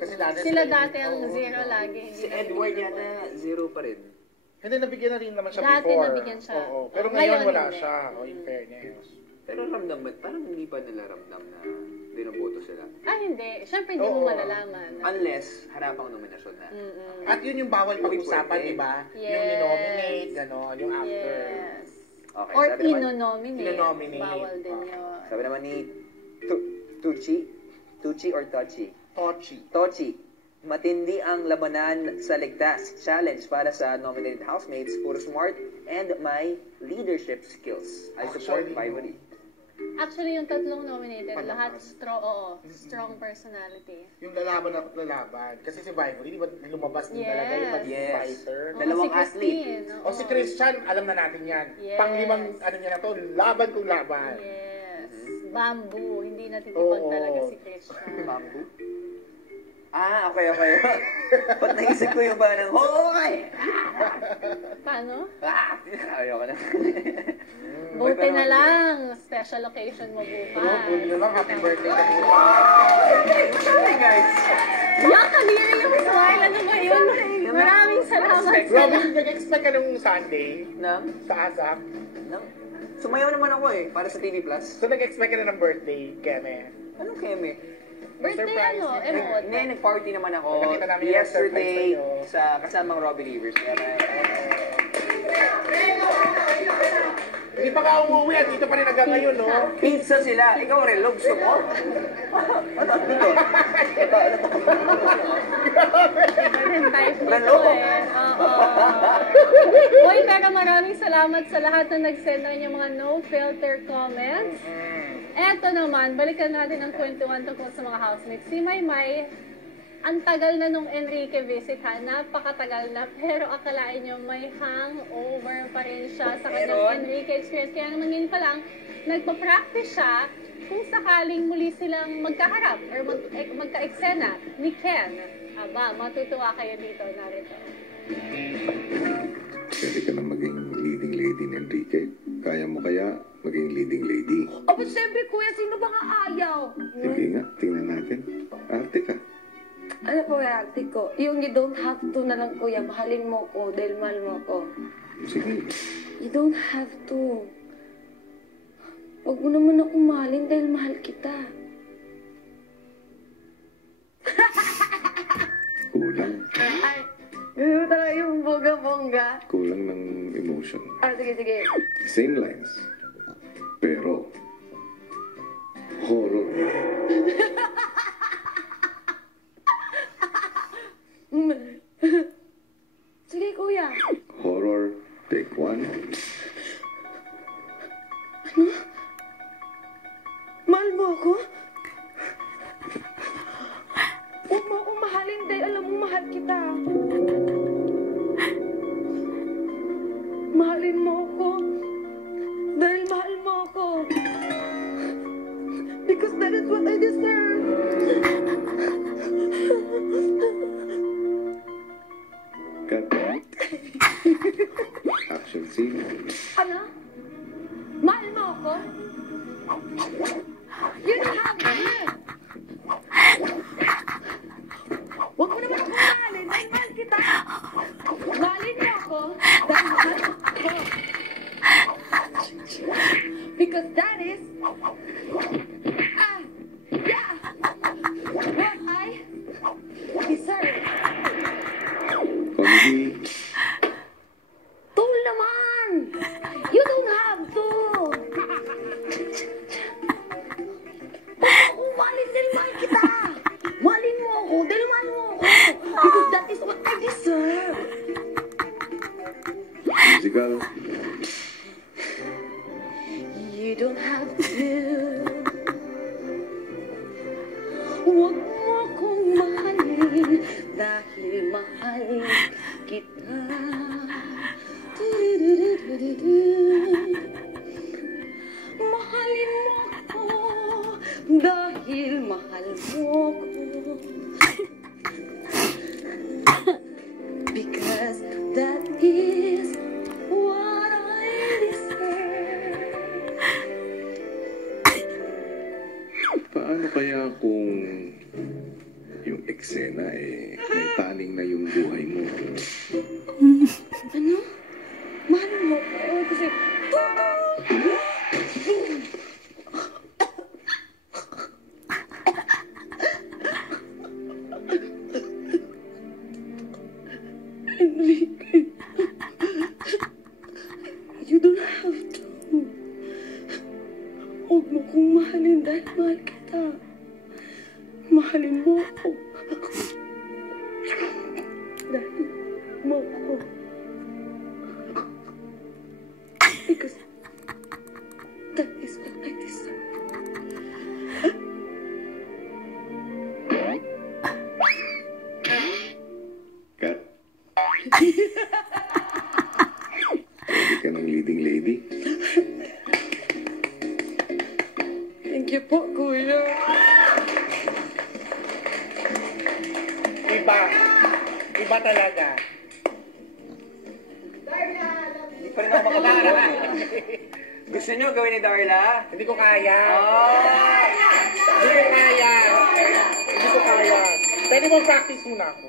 Kasi dati Sila dati ang zero lagi. Si Edward yata zero pa rin. Hindi, nabigyan na rin naman siya Dati before. nabigyan siya. Oo. Pero ngayon wala hindi. siya. In fairness. Pero ramdam ba? Parang hindi pa nila ramdam na binoboto sila. Hindi. Siyempre hindi mo Oo. malalaman. Unless, harapang nominasyon na. At yun yung bawal pag-usapan, Pwede. di ba? Yes. Yung ninominate, gano'n, yung after. Yes. Okay, Or sabi naman, inonominate. Inonominate. Bawal din yun. sabi naman ni Tucci or Tochi? Tochi. Tochi, matindi ang labanan sa ligtas challenge para sa nominated housemates, puro smart and may leadership skills. I support Actually, Vivory. Actually, yung tatlong nominated, Palakas. lahat strong personality. Yung lalaban at lalaban. Kasi si Vivory, di ba lumabas din Yes. talaga yung maging Yes. fighter? Dalawang si athlete. Christine, O si Christian, alam na natin yan. Yes. Panglimang ano niya na to, laban kung laban. Yes. Bamboo. Hindi natitipag Oo. talaga si Christian. Bamboo? Ah, okay. Ba't naisip ko yung parang, okay! Paano? Ayoko na. Buti na lang. Special occasion mo bukas. Buti na lang, happy birthday ka po. Sorry guys! Yak, kanina yung smile. Ano ba yun? Maraming salamat sa Robin, nag-expect ka nung Sunday Nang? sa ASAP. Sumayaw naman ako para sa TV Plus. So nag-expect ka na ng birthday, Keme. Anong keme? birthday surprise. emote. Hindi, nag-party naman ako Nakita namin yung yesterday surprise sa kasamang Robbie Rivers. Hindi pa ka umuwi at dito pa rin hanggang ngayon, no? Pizza sila. Ikaw rin, gusto mo? Ano dito? Relo? Uy, pero maraming salamat sa lahat na nag-send ng inyong mga no-filter comments. Eto naman, balikan natin ang kwentuhan tungkol sa mga housemates. Si Maymay, ang tagal na nung Enrique visit ha, napakatagal na, pero akalain nyo may hangover pa rin siya sa kanyang Enrique experience. Kaya naman yun pa lang, nagpa-practice siya kung sakaling muli silang magkaharap or magka-eksena ni Ken. Aba, matutuwa kayo dito, narito. Pwede ka na maging leading lady ni Enrique. Kaya mo kaya maging leading lady? Opo, siyempre kuya, sino ba nga ayaw? Sige nga, tingnan natin. Arte ka. Ano po yung ate ko? Yung you don't have to na lang kuya, mahalin mo ko dahil mahal mo ko. Sige. You don't have to. Huwag mo naman ako mahalin dahil mahal kita. Kulang. Ay, gano'n talaga yung bongga-bongga. Kulang ng emotion. Sige. Same lines. Pero, horror. Sige kuya. Horror, take one. Mahal mo ako? Huwag mo akong mahalin dahil alam mo mahal kita. Mahalin mo ako dahil mahal mo ako. Because that is what I deserve. Cut. Action scene. Ano? Mahal mo ako? Yun ang happy. Huwag mo naman akong mahalin dahil mahal kita. Mahalin mo ako dahil mahal ko. Because that is yeah, what I deserve. Comedy. Tul naman! You don't have to! Huwag akong mahalin dahil mahal kita! Mahalin mo ako dahil mahal mo ako! Because that is what I deserve! Musical. You don't have to. Huwag mo akong mahalin dahil mahal kita. Mahalin mo ako dahil mahal mo ko. Because that is what I deserve. Paano kaya kung yung eksena, may paning na yung buhay mo. Ano? Mahal mo ako kasi... Enrique, you don't have to. Huwag mo kong mahalin dahil mahal kita. Mahalin mo ako. Dahil mo ako. Because that is what I deserve. Kat? Pwede ka ng leading lady? Thank you po, Kuya. Iba. Iba talaga. Hindi pa rin ako makapag Gusto nyo gawin ni Darla? Hindi ko kaya. Oh! Hindi ko kaya. Hindi ko kaya. Pwede mo practice muna ako.